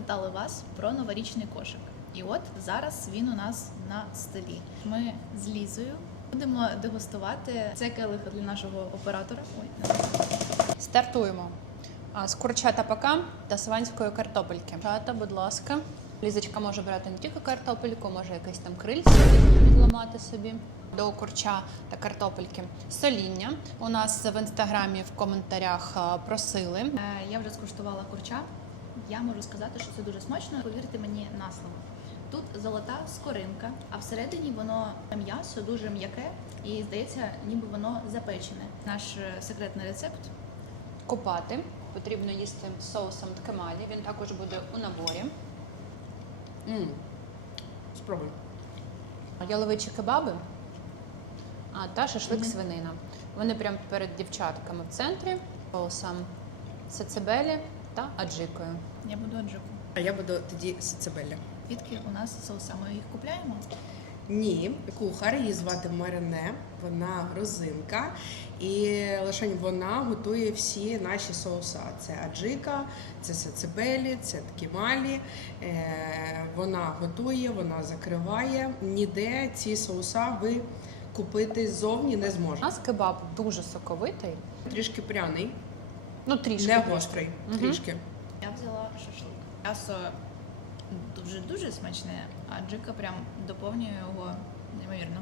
питали вас про новорічний кошик. І от зараз він у нас на столі. Ми з Лізою будемо дегустувати це келих для нашого оператора. Ой. Стартуємо. А, З курчата пака та сванської картопельки. Чата, будь ласка. Лізочка може брати не тільки картопельку, може якийсь там крильця відламати собі. До курча та картопельки. Соління. У нас в інстаграмі в коментарях просили. Е, Я вже скуштувала курча. Я можу сказати, що це дуже смачно. Повірте мені на слово. Тут золота скоринка, а всередині воно м'ясо дуже м'яке і здається, ніби воно запечене. Наш е, секретний рецепт Купати. Потрібно їсти соусом ткемалі. Він також буде у наборі. М. Спробуй. Яловичі кебаби а, та шашлик свинина. Вони прямо перед дівчатками в центрі соусом сацебелі та аджикою. я буду аджику. А я буду тоді сицебелля. Звідки у нас соуса? Ми їх купляємо? Ні, кухар, її звати Марине, вона грузинка, і лише вона готує всі наші соуса. Це аджика, це сацебелі, це ткімалі. Е, вона готує, вона закриває. Ніде ці соуса ви купити ззовні не У зможете. нас кебаб дуже соковитий, Трішки пряний, ну трішки. не гострий, Мгм. трішки. Я взяла шашлик. М'ясо дуже дуже смачне, а джика прям доповнює його неймовірно.